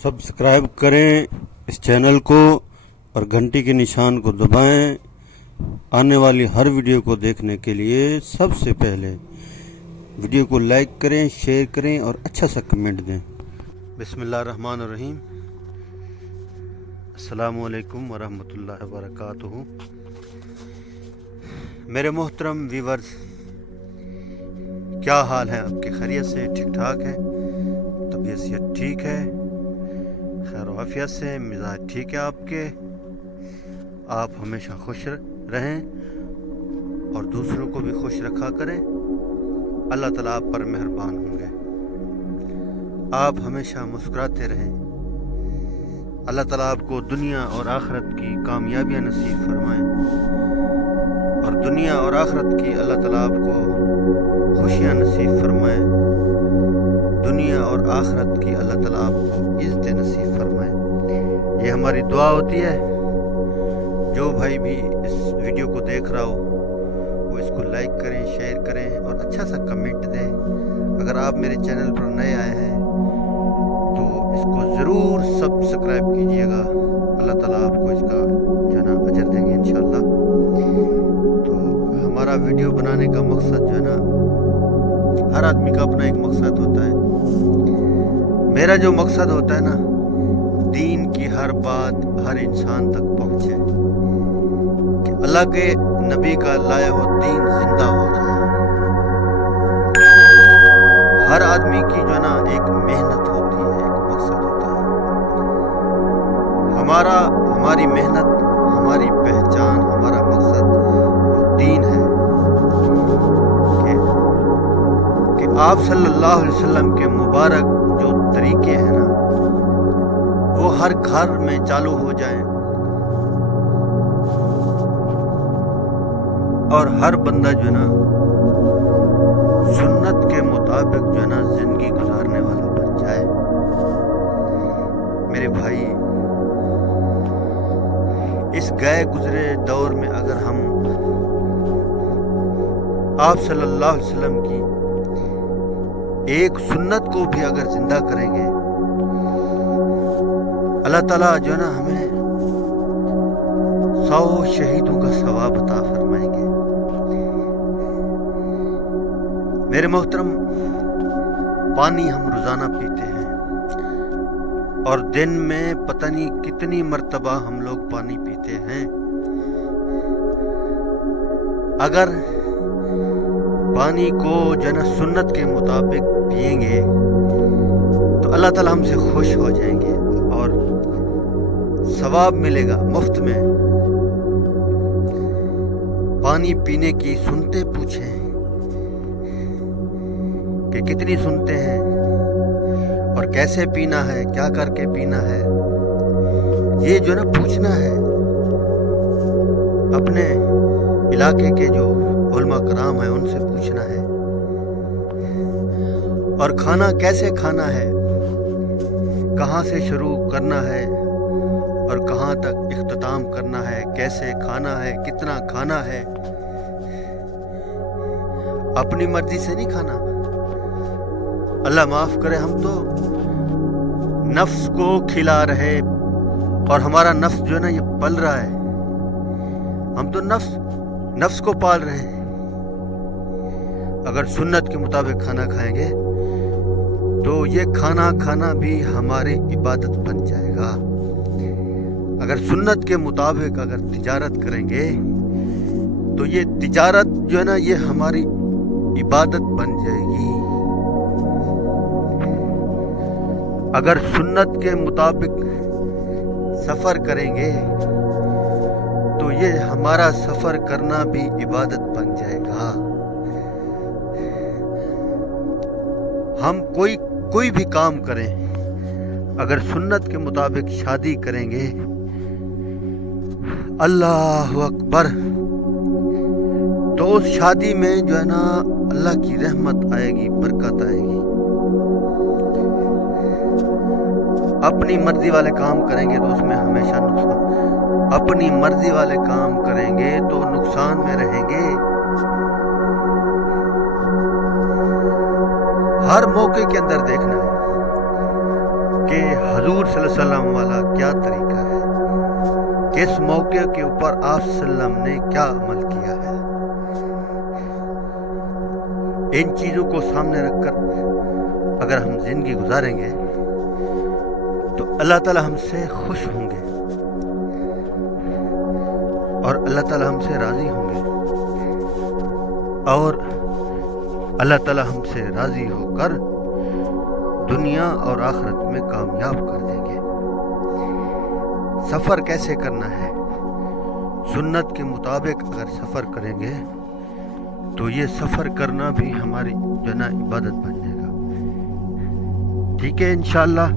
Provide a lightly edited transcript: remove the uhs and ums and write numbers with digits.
Subscribe करें इस channel को और घंटी के निशान को दबाएं आने वाली हर वीडियो को देखने के लिए। सबसे पहले वीडियो को लाइक करें, शेयर करें और अच्छा सा कमेंट दें। बिस्मिल्लाहिर्रहमानिर्रहीम। अस्सलामु अलैकुम वरहमतुल्लाहि वबरकातुहू। मेरे मोहतरम व्यूअर्स, क्या हाल है आपके? खैरियत से? ठीक ठाक है? तबीयत सेहत ठीक है? खैर आफियत से? मिजाज ठीक है आपके? आप हमेशा खुश रहें और दूसरों को भी खुश रखा करें। अल्लाह ताला आप पर मेहरबान होंगे। आप हमेशा मुस्कुराते रहें। अल्लाह ताला आपको दुनिया और आखिरत की कामयाबियां नसीब फरमाएं और दुनिया और आखिरत की अल्लाह ताला आपको खुशियां नसीब फरमाएं। दुनिया और आखिरत की अल्लाह ताला आपको इज्जत नसीब फरमाएं। ये हमारी दुआ होती है। जो भाई भी इस वीडियो को देख रहा हो वो इसको लाइक करें, शेयर करें और अच्छा सा कमेंट दें। अगर आप मेरे चैनल पर नए आए हैं तो इसको ज़रूर सब्सक्राइब कीजिएगा। अल्लाह ताला आपको इसका जो है ना अजर देंगे इंशाअल्लाह। तो हमारा वीडियो बनाने का मकसद जो है ना, हर आदमी का अपना एक मकसद होता है। मेरा जो मकसद होता है ना, दीन की हर बात हर इंसान तक पहुँचे, कि अल्लाह के नबी का लाया हो दीन जिंदा हो जाए। हर आदमी की जो है ना एक मेहनत होती है, एक मकसद होता है। हमारी मेहनत, हमारी पहचान, हमारा मकसद वो दीन है कि आप सल्लल्लाहु अलैहि वसल्लम के मुबारक जो तरीके हैं ना वो हर घर में चालू हो जाएं और हर बंदा जो है ना सुन्नत के मुताबिक जो है ना जिंदगी गुजारने वाला बन जाए। मेरे भाई, इस गए गुजरे दौर में अगर हम आप सल्लल्लाहु अलैहि वसल्लम की एक सुन्नत को भी अगर जिंदा करेंगे, अल्लाह ताला जो है ना हमें 100 शहीदों का सवाब अता फरमाएंगे। मेरे मोहतरम, पानी हम रोजाना पीते हैं और दिन में पता नहीं कितनी मर्तबा हम लोग पानी पीते हैं। अगर पानी को जो है ना सुन्नत के मुताबिक पिएंगे तो अल्लाह ताला हमसे खुश हो जाएंगे और सवाब मिलेगा मुफ्त में। पानी पीने की सुनते पूछें कि कितनी सुनते हैं और कैसे पीना है, क्या करके पीना है, ये जो ना पूछना है। अपने इलाके के जो उलमा कराम है उनसे पूछना है। और खाना कैसे खाना है, कहाँ से शुरू करना है और कहाँ तक इख्तिताम करना है, कैसे खाना है, कितना खाना है। अपनी मर्जी से नहीं खाना। अल्लाह माफ करे, हम तो नफ्स को खिला रहे और हमारा नफ्स जो है ना ये पल रहा है। हम तो नफ्स को पाल रहे हैं। अगर सुन्नत के मुताबिक खाना खाएंगे तो ये खाना भी हमारी इबादत बन जाएगा। अगर सुन्नत के मुताबिक अगर तिजारत करेंगे तो ये तिजारत जो है ना ये हमारी इबादत बन जाएगी। अगर सुन्नत के मुताबिक सफर करेंगे तो ये हमारा सफर करना भी इबादत बन जाएगा। हम कोई भी काम करें, अगर सुन्नत के मुताबिक शादी करेंगे, अल्लाह अकबर, तो उस शादी में जो है ना अल्लाह की रहमत आएगी, बरकत आएगी। अपनी मर्जी वाले काम करेंगे तो उसमें हमेशा नुकसान। अपनी मर्जी वाले काम करेंगे तो नुकसान में रहेंगे। हर मौके के अंदर देखना है کہ حضور صلی اللہ علیہ وسلم والا کیا طریقہ ہے، کس موقع کے اوپر آپ صلی اللہ علیہ وسلم نے کیا عمل کیا ہے۔ ان چیزوں کو سامنے رکھ کر اگر ہم زندگی گزاریں گے تو اللہ تعالی ہم سے خوش ہوں گے اور اللہ تعالی ہم سے راضی ہوں گے، اور اللہ تعالی ہم سے راضی ہو کر دنیا اور آخرت میں کامیاب کر دیں گے۔ سفر کیسے کرنا ہے؟ سنت کے مطابق اگر سفر کریں گے تو یہ سفر کرنا بھی ہماری عبادت بن جائے گا۔ ٹھیک ہے انشاءاللہ۔